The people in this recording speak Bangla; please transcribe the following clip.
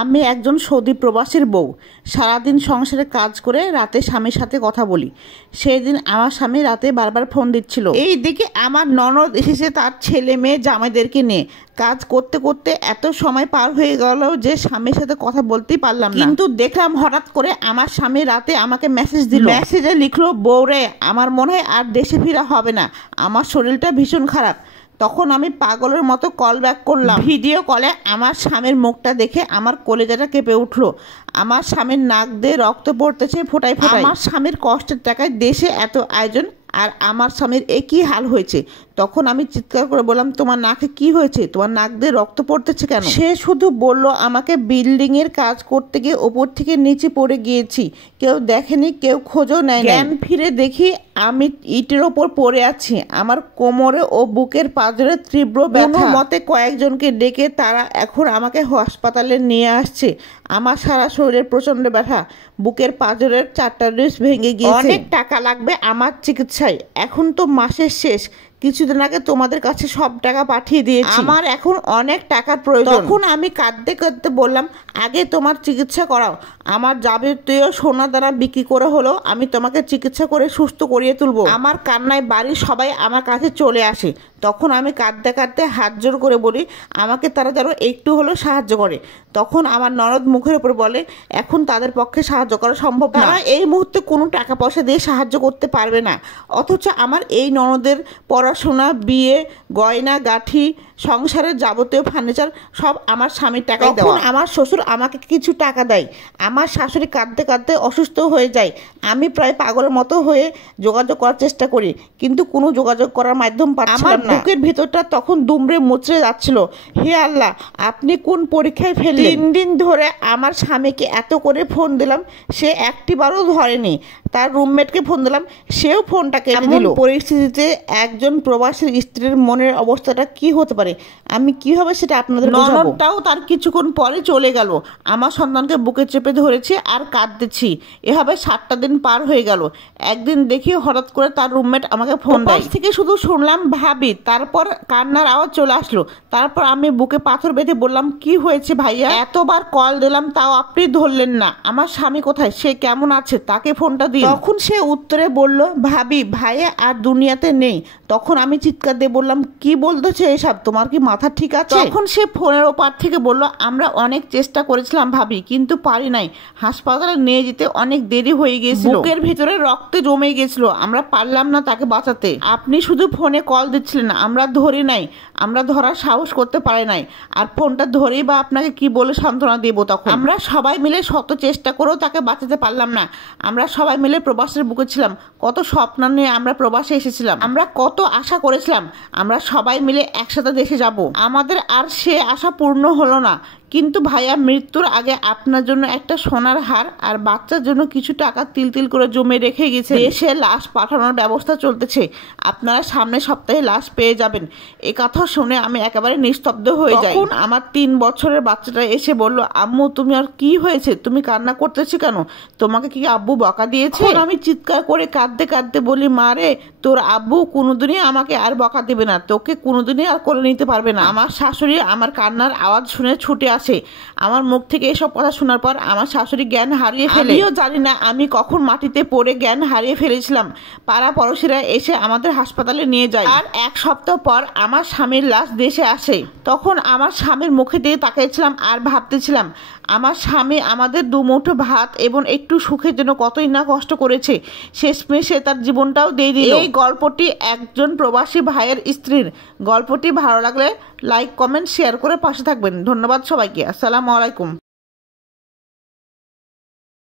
আমি একজন সৌদি প্রবাসীর বউ। সারাদিন সংসারে কাজ করে রাতে স্বামীর সাথে কথা বলি। সেই দিন আমার স্বামী রাতে বারবার ফোন দিচ্ছিল। এই দিকে আমার ননদ এসেছে তার ছেলে মেয়ে জামাইদেরকে নিয়ে। কাজ করতে করতে এত সময় পার হয়ে গেল যে স্বামীর সাথে কথা বলতেই পারলাম না। কিন্তু দেখলাম হঠাৎ করে আমার স্বামী রাতে আমাকে মেসেজ দিল। মেসেজে লিখলো, বউরে আমার মনে হয় আর দেশে ফেরা হবে না, আমার শরীরটা ভীষণ খারাপ। তখন আমি পাগলের মতো কল ব্যাক করলাম। ভিডিও কলে আমার স্বামীর মুখটা দেখে আমার কলেজাটা কেঁপে উঠলো। আমার স্বামীর নাক দিয়ে রক্ত পড়তেছে ফোটায় ফোটায়। আমার স্বামীর কষ্টের টাকায় দেশে এত আয়োজন, আর আমার স্বামীর একই হাল হয়েছে। তখন আমি চিৎকার করে বললাম, তোমার নাকে কি হয়েছে? তোমার নাক দিয়ে রক্ত পড়তেছে কেন? সে শুধু বলল, আমাকে বিল্ডিং এর কাজ করতে গিয়ে ওপর থেকে নিচে পড়ে গিয়েছি, কেউ দেখেনি, কেউ খোঁজও নেয়। জ্ঞান ফিরে দেখি আমি ইটের ওপর পড়ে আছি। আমার কোমরে ও বুকের পাঁজরে তীব্র ব্যথা। মতে কয়েকজনকে ডেকে তারা এখন আমাকে হাসপাতালে নিয়ে আসছে। আমার সারা শরীরের প্রচন্ড ব্যথা, বুকের পাঁজরের 4টা ডিস্ক ভেঙে গিয়েছে। অনেক টাকা লাগবে আমার চিকিৎসায়। এখন তো মাসের শেষ, কিছুদিন আগে তোমাদের কাছে সব টাকা পাঠিয়ে দিয়েছি। আমার এখন অনেক টাকার প্রয়োজন। তখন আমি কাঁদতে কাঁদতে বললাম, আগে তোমার চিকিৎসা করাও। আমার যাবতীয় সোনা দানা বিক্রি করে হলেও আমি তোমাকে চিকিৎসা করে সুস্থ করিয়ে তুলবো। আমার কান্নায় বাড়ির সবাই আমার কাছে চলে আসে। তখন আমি কাঁদতে কাঁদতে হাত জোর করে বলি, আমাকে তারা যেন একটু হলেও সাহায্য করে। তখন আমার ননদ মুখের উপর বলে, এখন তাদের পক্ষে সাহায্য করা সম্ভব না, তারা এই মুহূর্তে কোনো টাকা পয়সা দিয়ে সাহায্য করতে পারবে না। অথচ আমার এই ননদের পড়াশোনা, বিয়ে, গয়না গাঠি, সংসারের যাবতীয় ফার্নিচার সব আমার স্বামীর টাকায় দেওয়া। আমার শ্বশুর আমাকে কিছু টাকা দেয়। আমার শাশুড়ি কাঁদতে কাঁদতে অসুস্থ হয়ে যায়। আমি প্রায় পাগলের মতো হয়ে যোগাযোগ করার চেষ্টা করি, কিন্তু কোনো যোগাযোগ করার মাধ্যম পাচ্ছিলাম না। বুকের ভিতরটা তখন দুমড়ে মুচড়ে যাচ্ছিল। হে আল্লাহ, আপনি কোন পরীক্ষায় ফেললেন? 3 দিন ধরে আমার স্বামীকে এত করে ফোন দিলাম, সে একটিবারও ধরেনি। তার রুমমেটকে ফোন দিলাম, সেও ফোনটা কেটে দিল। পরিস্থিতিতে একজন প্রবাসীর স্ত্রীর মনের অবস্থাটা কি হতে পারে আমি কিভাবে সেটা আপনাদের বোঝাবো? ননদটাও তার কিছুক্ষণ পরে চলে গেল। আমার সন্তানকে বুকে চেপে ধরেছে আর কাঁদতেছি। এভাবে 7টা দিন পার হয়ে গেল। একদিন দেখি হঠাৎ করে তার রুমমেট আমাকে ফোন দেয়। থেকে শুধু শুনলাম ভাবি, তারপর কান্নার আওয়াজ চলে আসলো। তারপর আমি বুকে পাথর বেঁধে বললাম, কি হয়েছে ভাইয়া? এতবার কল দিলাম তাও আপনি ধরলেন না। আমার স্বামী কোথায়? সে কেমন আছে? তাকে ফোনটা দিন। তখন সে উত্তরে বলল, ভাবি ভাইয়া আর দুনিয়াতে নেই। তখন আমি চিৎকার দিয়ে বললাম, কি বলতেছে এসব? তোমার কি মাথা ঠিক আছে? তখন সে ফোনের ওপার থেকে বলল, আমরা অনেক চেষ্টা করেছিলাম ভাবি, কিন্তু পারি নাই। হাসপাতালে নিয়ে যেতে অনেক দেরি হয়ে গিয়েছিল, বুকের ভিতরে রক্তে জমে গেছিল, আমরা পারলাম না তাকে বাঁচাতে। আপনি শুধু ফোনে কল দিচ্ছিলেন, আমরা ধরি নাই, আমরা ধরার সাহস করতে পারি নাই। আর ফোনটা ধরেই বা আপনাকে কি বলে সান্ত্বনা দেবো? তখন আমরা সবাই মিলে শত চেষ্টা করেও তাকে বাঁচাতে পারলাম না। আমরা সবাই মিলে প্রবাসের বুকে ছিলাম। কত স্বপ্ন নিয়ে আমরা প্রবাসে এসেছিলাম। আমরা কত আশা করেছিলাম আমরা সবাই মিলে একসাথে দেশে যাব। আমাদের আর সে আশা পূর্ণ হলো না। কিন্তু ভাইয়া, মৃত্যুর আগে আপনার জন্য একটা সোনার হার আর বাচ্চার জন্য কিছু টাকা তিল তিল করে জমে রেখে গেছে। দেশে লাশ পাঠানোর ব্যবস্থা চলতেছে। আপনারা সামনের সপ্তাহে লাশ পেয়ে যাবেন। এ কথা শুনে আমি একেবারে নিস্তব্ধ হয়ে যাই। তখন আমার 3 বছরের বাচ্চাটা এসে বলল, আম্মু তুমি আর কি হয়েছে? তুমি কান্না করতেছি কেন? তোমাকে কি আব্বু বকা দিয়েছে? আমি চিৎকার করে কাঁদতে কাঁদতে বলি, মা রে, তোর আব্বু কোনোদিনই আমাকে আর বকা দেবে না, তোকে কোনোদিনই আর কোলে নিতে পারবে না। আমার শাশুড়ি আমার কান্নার আওয়াজ শুনে ছুটে আসে। আমার মুখ থেকে এসব কথা শোনার পর আমার শাশুড়ি জ্ঞান হারিয়ে ফেলে। আমিও জানি না আমি কখন মাটিতে পড়ে জ্ঞান হারিয়ে ফেলেছিলাম। পাড়া পড়োশিরা এসে আমাদের হাসপাতালে নিয়ে যায়। আর 1 সপ্তাহ পর আমার স্বামীর লাশ দেশে আসে। তখন আমার স্বামীর মুখে দিয়ে তাকিয়েছিলাম আর ভাবতেছিলাম, আমার স্বামী আমাদের 2 মুঠো ভাত এবং একটু সুখের জন্য কতই না কষ্ট করেছে। শেষমেশে তার জীবনটাও দিয়ে দিল। এই গল্পটি একজন প্রবাসী ভাইয়ের স্ত্রীর। গল্পটি ভালো লাগলে লাইক, কমেন্ট, শেয়ার করে পাশে থাকবেন। ধন্যবাদ সবাইকে। আসসালামু আলাইকুম।